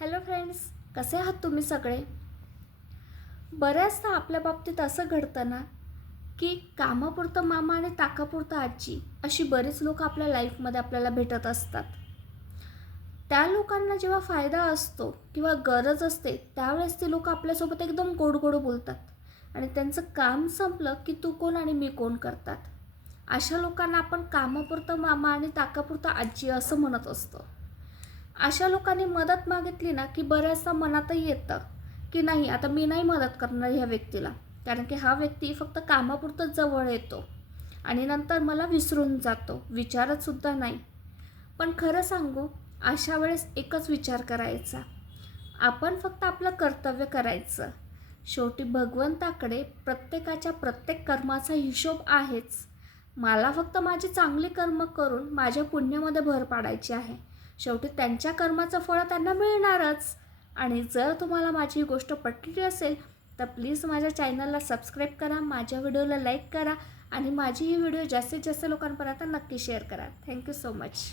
Hello friends, कसे आहात तुम्ही सगळे? बऱ्याचदा आपल्या बाबतीत असं घडतं ना की कामापुरतं मामा आणि ताकापुरतं आजी अशी बरीच लोक आपल्या लाईफमध्ये आपल्याला भेटत असतात. त्या लोकांना जेव्हा फायदा असतो किंवा गरज असते त्यावेळेस ते लोक आपल्यासोबत एकदम गोड गोड बोलतात आणि त्यांचं काम संपलं की तू कोण आणि मी कोण करतात. अशा लोकांना आपण कामापुरतं मामा आणि ताकापुरतं आजी असं म्हणत असतो. अशा लोकांनी मदत मागितली ना की बऱ्याचदा मनातही येतं की नाही, आता मी नाही मदत करणार ह्या व्यक्तीला, कारण की हा व्यक्ती फक्त कामापुरतंच जवळ येतो आणि नंतर मला विसरून जातो, विचारतसुद्धा नाही. पण खरं सांगू, अशा वेळेस एकच विचार करायचा, आपण फक्त आपलं कर्तव्य करायचं. शेवटी भगवंताकडे प्रत्येकाच्या प्रत्येक कर्माचा हिशोब आहेच. मला फक्त माझी चांगली कर्म करून माझ्या पुण्यामध्ये भर पाडायची आहे. शेवटी त्यांच्या कर्माचं फळ त्यांना मिळणारच. आणि जर तुम्हाला माझी गोष्ट पटली असेल तर प्लीज माझ्या चॅनलला सबस्क्राईब करा, माझ्या व्हिडिओला लाईक करा आणि माझी ही व्हिडिओ जास्तीत जास्त लोकांपर्यंत नक्की शेअर करा. Thank you so much.